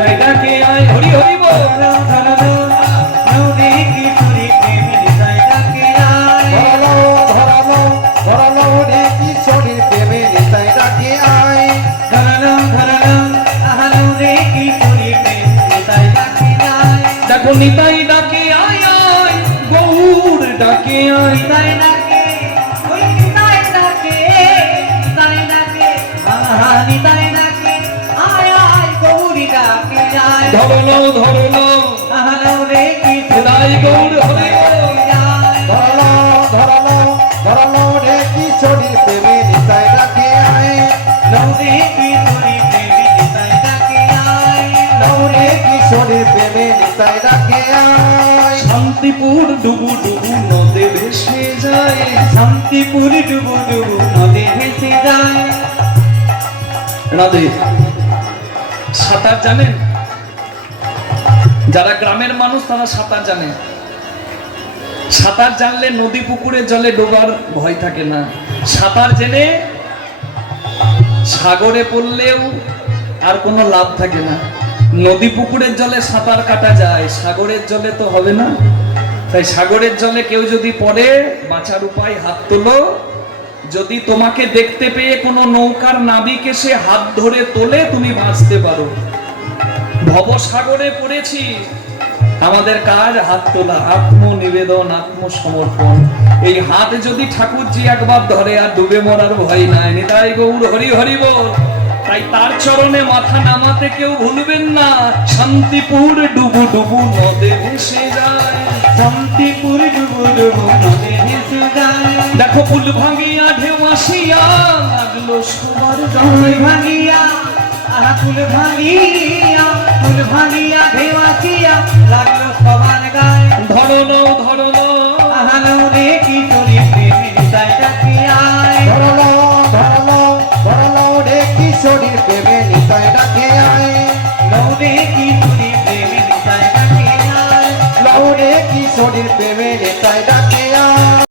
নিতাই ডাকে আয় হরি হরি বল ধরলো নদী কিশোরী প্রেমে নিতাই ডাকে আয় ধরলো ধরলো রে কিশোরীর প্রেমে নিতাই ডাকে আয় ধরলো আহালো রে কিশোরী প্রেমে নিতাই ডাকে আয় দেখো নিতাই ডাকে আয় আয় গৌর ডাকে আয় নিতাই ডাকে ওই নিতাই ডাকে আহা নিতাই ডাকে আয় আয় গৌরী ডাকে আয় ধরলো আহালো রে কিশোরী গৌর হরে ধরলো ধরলো রে কিশোরীর প্রেমে নিতাই ডাকে আয় লৌরে কিশোরী প্রেমে নিতাই ডাকে আয় রে কিশোরীর প্রেমে নিতাই ডাকে আয় শান্তিপুর ডুবু ডুবু নদে ভেসে যায় শান্তিপুর ডুবু ডুবু নদে ভেসে যায় নদে সাঁতার জানেন যারা গ্রামের মানুষ তারা সাঁতার জানে সাঁতার জানলে নদী পুকুরের জলে ডোবার ভয় থাকে না সাঁতার জেনে সাগরে পড়লেও আর কোনো লাভ থাকে না নদী পুকুরের জলে সাঁতার কাটা যায় সাগরের জলে তো হবে না তাই সাগরের জলে কেউ যদি পড়ে বাঁচার উপায় হাত তোলো যদি তোমাকে দেখতে পেয়ে কোনো নৌকার নাবিক এসে হাত ধরে তোলে তুমি বাঁচতে পারো ভবসাগরে পড়েছি আমাদের কাজ হাত তোলা আত্মনিবেদন আত্মসমর্পণ এই হাত যদি ঠাকুরজি একবার ধরে আর ডুবে মরার ভয় নাই নিতাই গৌর হরি হরি বল তাই তার চরণে মাথা নামাতে কেউ ভুলবেন না শান্তিপুর ডুবু ডুবু নদে ভেসে যায় শান্তিপুর ডুবু ডুবু নদে ভেসে যায় দেখো পুল ভাঙিয়া ঢেউ আসিয়া লাগলো সবার গায়ে ভাঙিয়া আহা পুল ভাঙিয়া ঢেউ আসিয়া লাগলো সবার গায়ে ধরলো আহালো রে কিশোরী প্রেমে নিতাই ডাকে আয় ধরলো রে কিশোরীর প্রেমে নিতাই ডাকে আয় লৌরে কিশোরী প্রেমে নিতাই ডাকে আয় রে কিশোরীর প্রেমে নিতাই ডাকে আয়